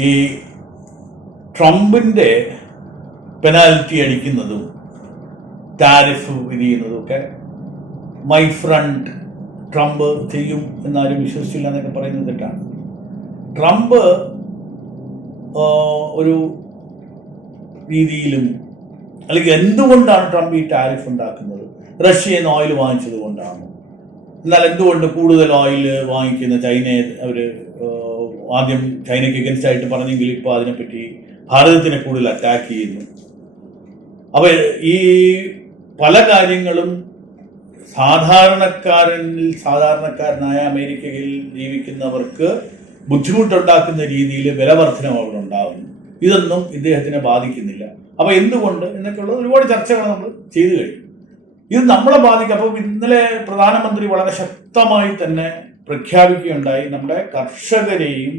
ഈ ട്രംപിന്റെ penalty അടിക്കുന്നതും tariff വിരിയുന്നതും ഒക്കെ മൈ ഫ്രണ്ട് ട്രംപ് ചെയ്യും എന്നാരും വിശ്വസിച്ചില്ല എന്നൊക്കെ പറയുന്നത് തെറ്റാണ് ട്രംപ് ഒരു രീതിയിലും അല്ലെങ്കിൽ എന്തുകൊണ്ടാണ് ട്രംപ് ഈ ടാരിഫ് ഉണ്ടാക്കുന്നത്? റഷ്യയിൽ നിന്ന് ഓയിൽ വാങ്ങിച്ചത് കൊണ്ടാണ്? എന്നാൽ എന്തുകൊണ്ട് കൂടുതൽ ഓയിൽ വാങ്ങിക്കുന്ന ചൈനയെ അവർ ആദ്യം ചൈനയ്ക്ക് എഗൻസ്റ്റ് ആയിട്ട് പറഞ്ഞെങ്കിൽ ഇപ്പോൾ അതിനെപ്പറ്റി ഭാരതത്തിനെ കൂടുതൽ അറ്റാക്ക് ചെയ്യുന്നു. അപ്പോൾ ഈ പല കാര്യങ്ങളും സാധാരണക്കാരനിൽ സാധാരണക്കാരനായ അമേരിക്കയിൽ ജീവിക്കുന്നവർക്ക് ബുദ്ധിമുട്ടുണ്ടാക്കുന്ന രീതിയിൽ വിലവർദ്ധനം അവിടെ ഉണ്ടാകുന്നു ഇതൊന്നും ഇദ്ദേഹത്തിനെ ബാധിക്കുന്നില്ല. അപ്പൊ എന്തുകൊണ്ട്? എന്നൊക്കെയുള്ള ഒരുപാട് ചർച്ചകൾ നമ്മൾ ചെയ്തു കഴിഞ്ഞു. ഇത് നമ്മളെ ബാധിക്കും. അപ്പോൾ ഇന്നലെ പ്രധാനമന്ത്രി വളരെ ശക്തമായി തന്നെ പ്രഖ്യാപിക്കുകയുണ്ടായി. നമ്മുടെ കർഷകരെയും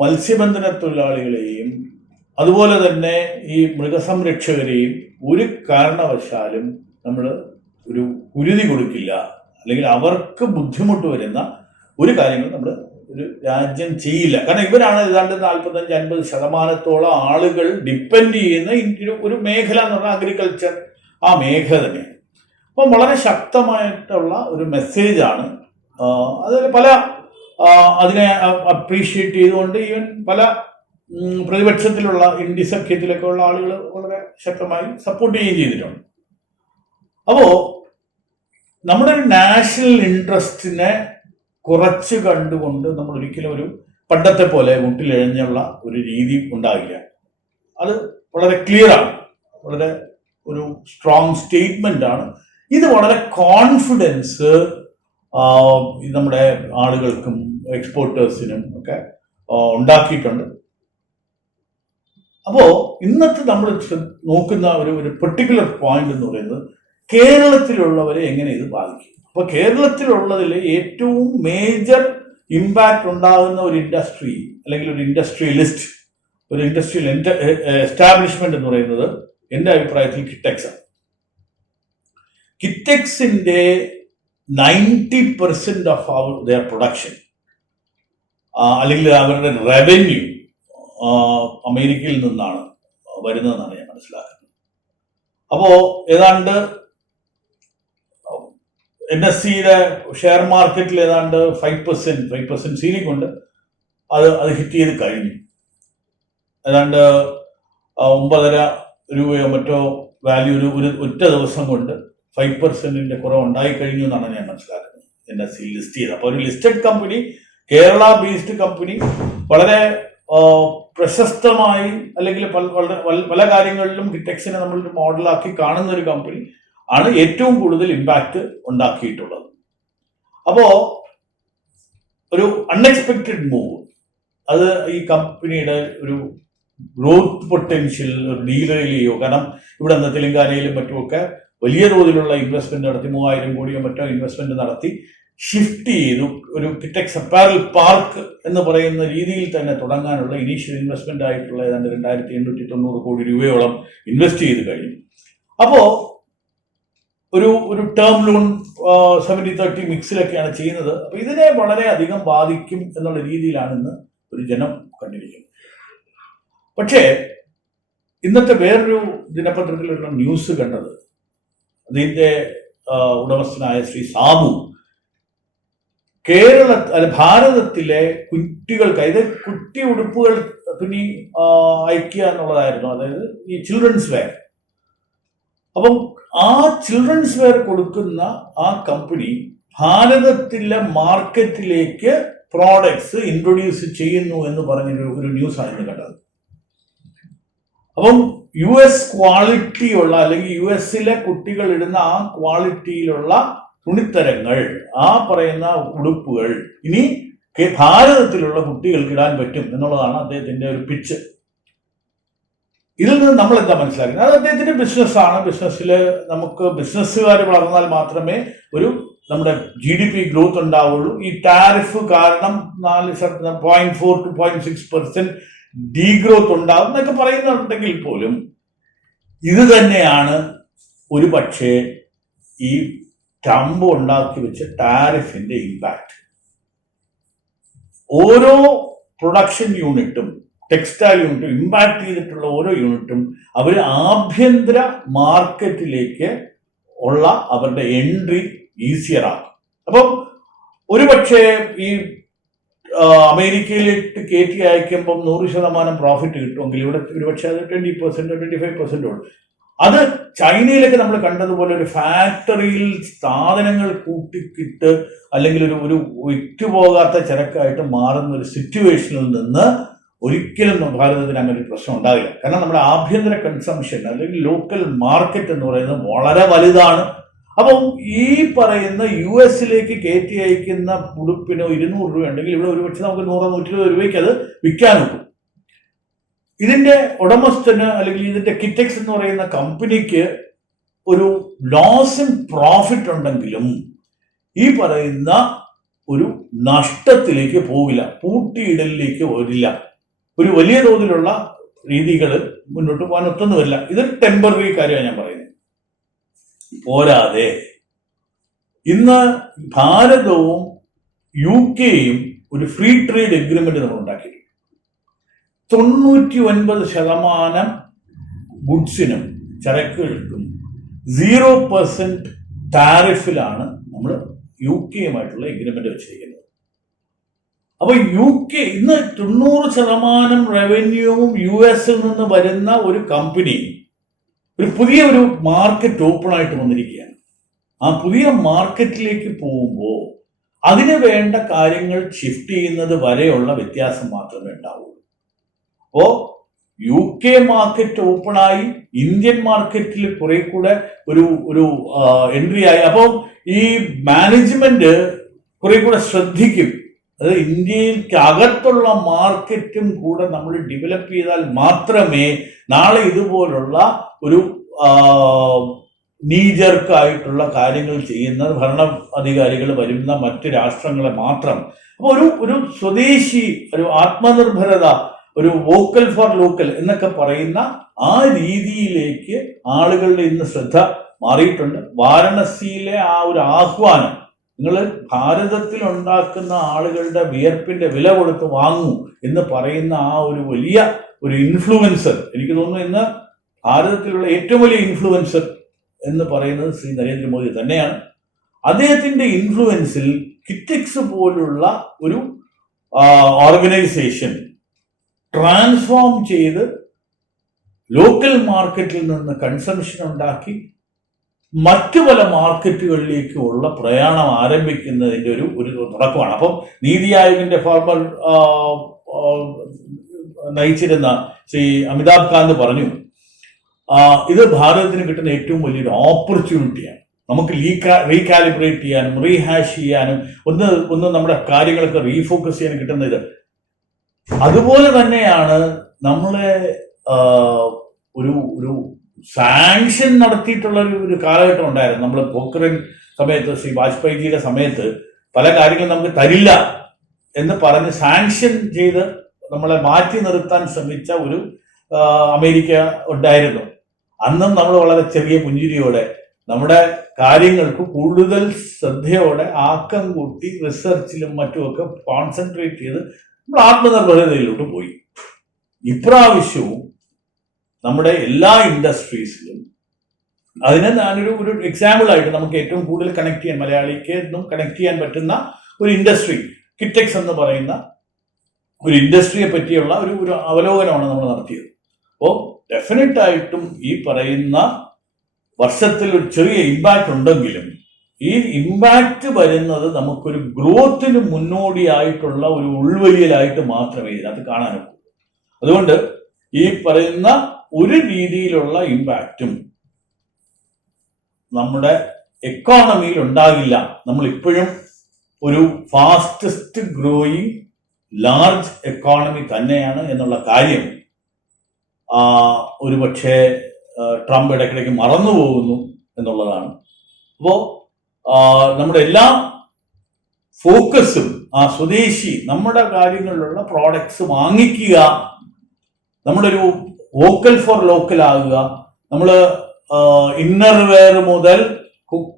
മത്സ്യബന്ധന തൊഴിലാളികളെയും അതുപോലെ തന്നെ ഈ മൃഗസംരക്ഷകരെയും ഒരു കാരണവശാലും നമ്മൾ ഒരു കുരുതി കൊടുക്കില്ല. അല്ലെങ്കിൽ അവർക്ക് ബുദ്ധിമുട്ട് വരുന്ന ഒരു കാര്യങ്ങൾ നമ്മൾ ഒരു രാജ്യം ചെയ്യില്ല. കാരണം ഇവരാണ് ഏതാണ്ട് നാൽപ്പത്തഞ്ച് അൻപത് ശതമാനത്തോളം ആളുകൾ ഡിപ്പെൻഡ് ചെയ്യുന്ന ഒരു മേഖല എന്ന് പറഞ്ഞാൽ അഗ്രികൾച്ചർ ആ മേഖല തന്നെയാണ്. അപ്പം വളരെ ശക്തമായിട്ടുള്ള ഒരു മെസ്സേജാണ് അതിൽ പല അതിനെ അപ്രീഷിയേറ്റ് ചെയ്തുകൊണ്ട് ഈവൻ പല പ്രതിപക്ഷത്തിലുള്ള ഇന്ത്യ സഖ്യത്തിലൊക്കെ ഉള്ള ആളുകൾ വളരെ ശക്തമായി സപ്പോർട്ട് ചെയ്യുകയും ചെയ്തിട്ടുണ്ട്. അപ്പോൾ നമ്മുടെ ഒരു നാഷണൽ ഇൻട്രസ്റ്റിനെ കുറച്ച് കണ്ടുകൊണ്ട് നമ്മൾ ഒരിക്കലും ഒരു പണ്ടത്തെ പോലെ മുട്ടിലെഴഞ്ഞുള്ള ഒരു രീതി ഉണ്ടാകില്ല. അത് വളരെ ക്ലിയറാണ് വളരെ ഒരു സ്ട്രോങ് സ്റ്റേറ്റ്മെന്റ് ആണ്. ഇത് വളരെ കോൺഫിഡൻസ് നമ്മുടെ ആളുകൾക്കും എക്സ്പോർട്ടേഴ്സിനും ഒക്കെ ഉണ്ടാക്കിയിട്ടുണ്ട്. അപ്പോൾ ഇന്നത്തെ നമ്മൾ നോക്കുന്ന ഒരു ഒരു പെർട്ടിക്കുലർ പോയിന്റ് എന്ന് പറയുന്നത് കേരളത്തിലുള്ളവരെ എങ്ങനെ ഇത് ബാധിക്കും? അപ്പോൾ കേരളത്തിലുള്ളതിൽ ഏറ്റവും മേജർ ഇമ്പാക്റ്റ് ഉണ്ടാകുന്ന ഒരു ഇൻഡസ്ട്രി അല്ലെങ്കിൽ ഒരു ഇൻഡസ്ട്രിയലിസ്റ്റ് ഒരു ഇൻഡസ്ട്രിയൽ എസ്റ്റാബ്ലിഷ്മെന്റ് എന്ന് പറയുന്നത് എന്റെ അഭിപ്രായത്തിൽ കിറ്റക്സ് ആണ് കിറ്റക്സിന്റെ 90% ഓഫ് അവർ ദർ പ്രൊഡക്ഷൻ അല്ലെങ്കിൽ അവരുടെ റവന്യൂ അമേരിക്കയിൽ നിന്നാണ് വരുന്നതെന്നാണ് ഞാൻ മനസ്സിലാക്കുന്നത്. അപ്പോൾ ഏതാണ്ട് എൻ എസ് സിയുടെ ഷെയർ മാർക്കറ്റിൽ ഏതാണ്ട് five percent five percent ceiling ഉണ്ട് അത് അത് ഹിറ്റ് ചെയ്ത് കഴിഞ്ഞു. ഏതാണ്ട് ഒമ്പതര രൂപയോ മറ്റോ വാല്യൂ ഒരു ഒറ്റ ദിവസം കൊണ്ട് ഫൈവ് പെർസെന്റിന്റെ കുറവ് ഉണ്ടായി കഴിഞ്ഞു എന്നാണ് ഞാൻ മനസ്സിലാക്കുന്നത്. സി ലിസ്റ്റ് ചെയ്ത് അപ്പോൾ ഒരു listed company Kerala based company വളരെ പ്രശസ്തമായി അല്ലെങ്കിൽ പല കാര്യങ്ങളിലും ഡിറ്റക്സിനെ നമ്മൾ മോഡലാക്കി കാണുന്ന ഒരു കമ്പനി ആണ് ഏറ്റവും കൂടുതൽ ഇമ്പാക്റ്റ് ഉണ്ടാക്കിയിട്ടുള്ളത്. അപ്പോ ഒരു അൺഎക്സ്പെക്റ്റഡ് മൂവ് അത് ഈ കമ്പനിയുടെ ഒരു ഗ്രോത്ത് പൊട്ടൻഷ്യൽ ഡീലറിലെയോ കാരണം ഇവിടെ നിന്ന് തെലങ്കാനയിലും മറ്റുമൊക്കെ വലിയ തോതിലുള്ള ഇൻവെസ്റ്റ്മെന്റ് നടത്തി മൂവായിരം കോടിയോ മറ്റോ ഇൻവെസ്റ്റ്മെന്റ് നടത്തി ഷിഫ്റ്റ് ചെയ്തു. ഒരു കിറ്റക്സ് അപ്പാരൽ പാർക്ക് എന്ന് പറയുന്ന രീതിയിൽ തന്നെ തുടങ്ങാനുള്ള ഇനീഷ്യൽ ഇൻവെസ്റ്റ്മെന്റ് ആയിട്ടുള്ള ഏതാണ്ട് രണ്ടായിരത്തി എണ്ണൂറ്റി തൊണ്ണൂറ് കോടി രൂപയോളം ഇൻവെസ്റ്റ് ചെയ്ത് കഴിഞ്ഞു. അപ്പോൾ ഒരു ഒരു ടേം ലോൺ സെവന്റി തേർട്ടി മിക്സിലൊക്കെയാണ് ചെയ്യുന്നത്. അപ്പോൾ ഇതിനെ വളരെ അധികം ബാധിക്കും എന്നുള്ള രീതിയിലാണ് ഇന്ന് ഒരു ജനം കണ്ടിരിക്കുന്നത്. പക്ഷേ ഇന്നത്തെ വേറൊരു ദിനപത്രത്തിലുള്ള ന്യൂസ് കണ്ടത് ആ, ഉടമസ്ഥനായ ശ്രീ സാബു കേരള അല്ല ഭാരതത്തിലെ കുട്ടികൾക്ക് അതായത് കുട്ടി ഉടുപ്പുകൾ തുണി അയക്കുക എന്നുള്ളതായിരുന്നു. അതായത് ഈ ചിൽഡ്രൻസ് വെയർ അപ്പം ആ ചിൽഡ്രൻസ് വെയർ കൊടുക്കുന്ന ആ കമ്പനി ഭാരതത്തിലെ മാർക്കറ്റിലേക്ക് പ്രോഡക്ട്സ് ഇൻട്രൊഡ്യൂസ് ചെയ്യുന്നു എന്ന് പറഞ്ഞൊരു ഒരു ന്യൂസാണ് ഇന്ന് കണ്ടത്. അപ്പം യു എസ് ക്വാളിറ്റിയുള്ള അല്ലെങ്കിൽ യു എസിലെ കുട്ടികൾ ഇടുന്ന ആ ക്വാളിറ്റിയിലുള്ള തുണിത്തരങ്ങൾ ആ പറയുന്ന ഉടുപ്പുകൾ ഇനി ഭാരതത്തിലുള്ള കുട്ടികൾക്ക് ഇടാൻ പറ്റും എന്നുള്ളതാണ് അദ്ദേഹത്തിന്റെ ഒരു പിച്ച് ഇതിൽ നിന്ന് നമ്മൾ എന്താ മനസ്സിലാക്കുന്നത്? അത് അദ്ദേഹത്തിന്റെ ബിസിനസ്സാണ് ബിസിനസ്സിൽ നമുക്ക് ബിസിനസ്സുകാർ വളർന്നാൽ മാത്രമേ ഒരു നമ്മുടെ ജി ഡി പി ഗ്രോത്ത് ഉണ്ടാവുള്ളൂ. ഈ ടാരിഫ് കാരണം നാല് point four two point six percent degrowth ഉണ്ടാവും എന്നൊക്കെ പറയുന്നുണ്ടെങ്കിൽ പോലും ഇത് തന്നെയാണ് ഒരു പക്ഷേ ഈ ട്രംപ് ഉണ്ടാക്കി വെച്ച ടാരിഫിന്റെ ഇമ്പാക്ട് ഓരോ പ്രൊഡക്ഷൻ യൂണിറ്റും ടെക്സ്റ്റൈൽ യൂണിറ്റും ഇമ്പാക്ട് ചെയ്തിട്ടുള്ള ഓരോ യൂണിറ്റും അവർ ആഭ്യന്തര മാർക്കറ്റിലേക്ക് ഉള്ള അവരുടെ എൻട്രി ഈസിയർ ആക്കും. അപ്പം ഒരുപക്ഷെ ഈ അമേരിക്കയിലേക്ക് കയറ്റി അയക്കുമ്പം നൂറ് ശതമാനം പ്രോഫിറ്റ് കിട്ടുമെങ്കിൽ ഇവിടെ ഒരുപക്ഷെ അത് twenty percent twenty five percent ഉള്ളൂ. അത് ചൈനയിലൊക്കെ നമ്മൾ കണ്ടതുപോലെ ഒരു ഫാക്ടറിയിൽ സാധനങ്ങൾ കൂട്ടിക്കിട്ട് അല്ലെങ്കിൽ ഒരു ഒരു വിറ്റുപോകാത്ത ചരക്കായിട്ട് മാറുന്ന ഒരു സിറ്റുവേഷനിൽ നിന്ന് ഒരിക്കലും ഭാരതത്തിന് അങ്ങനെ ഒരു പ്രശ്നം ഉണ്ടാകില്ല കാരണം നമ്മുടെ ആഭ്യന്തര കൺസംഷൻ അല്ലെങ്കിൽ ലോക്കൽ മാർക്കറ്റ് എന്ന് പറയുന്നത് വളരെ വലുതാണ്. അപ്പം ഈ പറയുന്ന യു എസിലേക്ക് കയറ്റി അയക്കുന്ന ഉടുപ്പിന് ഇരുന്നൂറ് രൂപ ഉണ്ടെങ്കിൽ ഇവിടെ ഒരുപക്ഷെ നമുക്ക് നൂറോ നൂറ്റി ഇരുപത് രൂപയ്ക്ക് അത് വിൽക്കാനുണ്ട് ഇതിന്റെ ഉടമസ്ഥന് അല്ലെങ്കിൽ ഇതിന്റെ കിറ്റക്സ് എന്ന് പറയുന്ന കമ്പനിക്ക് ഒരു ലോസ് ഇൻ പ്രോഫിറ്റ് ഉണ്ടെങ്കിലും ഈ പറയുന്ന ഒരു നഷ്ടത്തിലേക്ക് പോകില്ല പൂട്ടിയിടലിലേക്ക് വരില്ല. ഒരു വലിയ തോതിലുള്ള രീതികൾ മുന്നോട്ട് പോകാൻ ഒത്തൊന്നും വരില്ല. ഇതൊരു ടെമ്പററി കാര്യമാണ് ഞാൻ പറയുന്നത്. പോരാതെ. ഇന്ന് ഭാരതവും യു കെയും ഒരു ഫ്രീ ട്രേഡ് എഗ്രിമെന്റ് നമ്മൾ ഉണ്ടാക്കിയിട്ടുണ്ട്. തൊണ്ണൂറ്റി ഒൻപത് ശതമാനം ഗുഡ്സിനും ചരക്കുകൾക്കും സീറോ പെർസെന്റ് ടാരിഫിലാണ് നമ്മൾ യു കെയുമായിട്ടുള്ള എഗ്രിമെന്റ് വെച്ചിരിക്കുന്നത്. അപ്പൊ യു കെ ഇന്ന് തൊണ്ണൂറ് ശതമാനം റവന്യൂവും യു എസിൽ നിന്ന് വരുന്ന ഒരു കമ്പനി ഒരു പുതിയ ഒരു മാർക്കറ്റ് ഓപ്പൺ ആയിട്ട് വന്നിരിക്കുകയാണ്. ആ പുതിയ മാർക്കറ്റിലേക്ക് പോകുമ്പോൾ അതിന് വേണ്ട കാര്യങ്ങൾ ഷിഫ്റ്റ് ചെയ്യുന്നത് വരെയുള്ള വ്യത്യാസം മാത്രമേ ഉണ്ടാവൂ അപ്പോ യു കെ മാർക്കറ്റ് ഓപ്പണായി ഇന്ത്യൻ മാർക്കറ്റിൽ കുറെ കൂടെ ഒരു ഒരു എൻട്രി ആയി. അപ്പോൾ ഈ മാനേജ്മെന്റ് കുറെ കൂടെ ശ്രദ്ധിക്കും. അത് ഇന്ത്യയ്ക്ക് അകത്തുള്ള മാർക്കറ്റും കൂടെ നമ്മൾ ഡെവലപ്പ് ചെയ്താൽ മാത്രമേ നാളെ ഇതുപോലുള്ള ഒരു നീജർക്കായിട്ടുള്ള കാര്യങ്ങൾ ചെയ്യുന്ന ഭരണ അധികാരികൾ വരുന്ന മറ്റ് രാഷ്ട്രങ്ങളെ മാത്രം. അപ്പോൾ ഒരു ഒരു സ്വദേശി ഒരു ആത്മനിർഭരത ഒരു വോക്കൽ ഫോർ ലോക്കൽ എന്നൊക്കെ പറയുന്ന ആ രീതിയിലേക്ക് ആളുകളുടെ ഇന്ന് ശ്രദ്ധ മാറിയിട്ടുണ്ട്. വാരണസിയിലെ ആ ഒരു ആഹ്വാനം നിങ്ങൾ ഭാരതത്തിൽ ഉണ്ടാക്കുന്ന ആളുകളുടെ വിയർപ്പിന്റെ വില കൊടുത്ത് വാങ്ങൂ എന്ന് പറയുന്ന ആ ഒരു വലിയ ഒരു ഇൻഫ്ലുവൻസർ എനിക്ക് തോന്നുന്നു ഇന്ന് ഭാരതത്തിലുള്ള ഏറ്റവും വലിയ ഇൻഫ്ലുവൻസർ എന്ന് പറയുന്നത് ശ്രീ നരേന്ദ്രമോദി തന്നെയാണ്. അദ്ദേഹത്തിന്റെ ഇൻഫ്ലുവൻസിൽ കിറ്റക്സ് പോലുള്ള ഒരു ഓർഗനൈസേഷൻ ട്രാൻസ്ഫോം ചെയ്ത് ലോക്കൽ മാർക്കറ്റിൽ നിന്ന് കൺസംഷൻ ഉണ്ടാക്കി മറ്റു പല മാർക്കറ്റുകളിലേക്കുള്ള പ്രയാണം ആരംഭിക്കുന്നതിന്റെ ഒരു ഒരു തുടക്കമാണ്. അപ്പം നീതി ആയോഗിന്റെ ഫോർമൽ നയിച്ചിരുന്ന ശ്രീ അമിതാഭ് കാന്ത് പറഞ്ഞു ഇത് ഭാരതത്തിന് കിട്ടുന്ന ഏറ്റവും വലിയൊരു ഓപ്പർച്യൂണിറ്റിയാണ് നമുക്ക് റീകാലിബ്രേറ്റ് ചെയ്യാനും റീഹാഷ് ചെയ്യാനും ഒന്ന് ഒന്ന് നമ്മുടെ കാര്യങ്ങളൊക്കെ റീഫോക്കസ് ചെയ്യാനും കിട്ടുന്ന ഇത്. അതുപോലെ തന്നെയാണ് നമ്മളെ ഒരു ഒരു സാങ്ഷൻ നടത്തിയിട്ടുള്ള ഒരു ഒരു കാലഘട്ടം ഉണ്ടായിരുന്നു. നമ്മൾ പോക്രൻ സമയത്ത് ശ്രീ വാജ്പേയിജിയുടെ സമയത്ത് പല കാര്യങ്ങളും നമുക്ക് തരില്ല എന്ന് പറഞ്ഞ് സാങ്ഷൻ ചെയ്ത് നമ്മളെ മാറ്റി നിർത്താൻ ശ്രമിച്ച ഒരു അമേരിക്ക ഉണ്ടായിരുന്നു. അന്നും നമ്മൾ വളരെ ചെറിയ പുഞ്ചിരിയോടെ നമ്മുടെ കാര്യങ്ങൾക്ക് കൂടുതൽ ശ്രദ്ധയോടെ ആക്കം കൂട്ടി റിസർച്ചിലും മറ്റുമൊക്കെ കോൺസെൻട്രേറ്റ് ചെയ്ത് നമ്മൾ ആത്മനിർഭരതയിലോട്ട് പോയി. ഇപ്രാവശ്യവും നമ്മുടെ എല്ലാ ഇൻഡസ്ട്രീസിലും അതിന് ഞാനൊരു ഒരു എക്സാമ്പിൾ ആയിട്ട് നമുക്ക് ഏറ്റവും കൂടുതൽ കണക്ട് ചെയ്യാൻ മലയാളിക്ക് കണക്ട് ചെയ്യാൻ പറ്റുന്ന ഒരു ഇൻഡസ്ട്രി കിറ്റെക്സ് എന്ന് പറയുന്ന ഒരു ഇൻഡസ്ട്രിയെ പറ്റിയുള്ള ഒരു ഒരു അവലോകനമാണ് നമ്മൾ നടത്തിയത്. അപ്പോൾ ഡെഫിനറ്റ് ആയിട്ടും ഈ പറയുന്ന വർഷത്തിൽ ഒരു ചെറിയ ഇമ്പാക്റ്റ് ഉണ്ടെങ്കിലും ഈ ഇമ്പാക്റ്റ് വരുന്നത് നമുക്കൊരു ഗ്രോത്തിന് മുന്നോടിയായിട്ടുള്ള ഒരു ഉൾവലിയലായിട്ട് മാത്രമേ ഇതിനകത്ത് കാണാനുള്ളൂ അതുകൊണ്ട് ഈ പറയുന്ന ഒരു രീതിയിലുള്ള ഇമ്പാക്റ്റും നമ്മുടെ എക്കോണമിയിൽ ഉണ്ടാകില്ല. നമ്മൾ ഇപ്പോഴും ഒരു ഫാസ്റ്റസ്റ്റ് ഗ്രോയിങ് ലാർജ് എക്കോണമി തന്നെയാണ് എന്നുള്ള കാര്യം ഒരു പക്ഷേ ട്രംപ് ഇടയ്ക്കിടയ്ക്ക് മറന്നു പോകുന്നു എന്നുള്ളതാണ്. അപ്പോൾ നമ്മുടെ എല്ലാ ഫോക്കസും ആ സ്വദേശി നമ്മുടെ കാര്യങ്ങളിലുള്ള പ്രോഡക്ട്സ് വാങ്ങിക്കുക നമ്മുടെ ഒരു വോക്കൽ ഫോർ ലോക്കൽ ആകുക നമ്മൾ ഇന്നർ വെയർ മുതൽ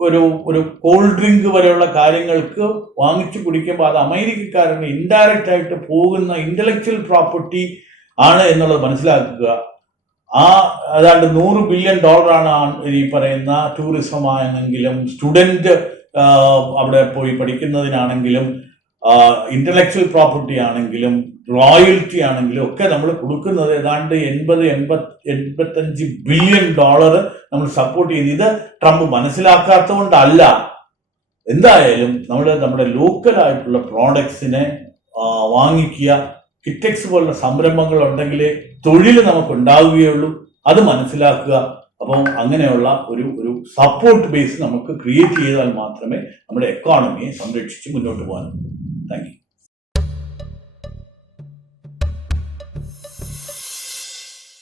ഒരു ഒരു കോൾഡ് ഡ്രിങ്ക് വരെയുള്ള കാര്യങ്ങൾക്ക് വാങ്ങിച്ചു കുടിക്കുമ്പോൾ അത് അമേരിക്കക്കാരന് ഇൻഡയറക്റ്റ് ആയിട്ട് പോകുന്ന ഇന്റലക്ച്വൽ പ്രോപ്പർട്ടി ആണ് എന്നുള്ളത് മനസ്സിലാക്കുക. ആ അതാണ്ട് നൂറ് ബില്യൺ ഡോളറാണ് ഈ പറയുന്ന ടൂറിസം ആണെങ്കിലും സ്റ്റുഡന്റ് അവിടെ പോയി പഠിക്കുന്നതിനാണെങ്കിലും ഇന്റലക്ച്വൽ പ്രോപ്പർട്ടി ആണെങ്കിലും റോയൽറ്റി ആണെങ്കിലും ഒക്കെ നമ്മൾ കൊടുക്കുന്നത് ഏതാണ്ട് എൺപത് എൺപത് എൺപത്തഞ്ച് ബില്യൺ ഡോളർ നമ്മൾ സപ്പോർട്ട് ചെയ്യുന്നത് ഇത് ട്രംപ് മനസ്സിലാക്കാത്തതുകൊണ്ടല്ല. എന്തായാലും നമ്മൾ നമ്മുടെ ലോക്കൽ ആയിട്ടുള്ള പ്രോഡക്ട്സിനെ വാങ്ങിക്കുക. കിറ്റക്സ് പോലുള്ള സംരംഭങ്ങൾ ഉണ്ടെങ്കിൽ തൊഴിൽ നമുക്ക് ഉണ്ടാവുകയുള്ളൂ അത് മനസ്സിലാക്കുക. അപ്പം അങ്ങനെയുള്ള ഒരു ഒരു സപ്പോർട്ട് ബേസ് നമുക്ക് ക്രിയേറ്റ് ചെയ്താൽ മാത്രമേ നമ്മുടെ എക്കോണമിയെ സംരക്ഷിച്ച് മുന്നോട്ട് പോകാൻ താങ്ക് യു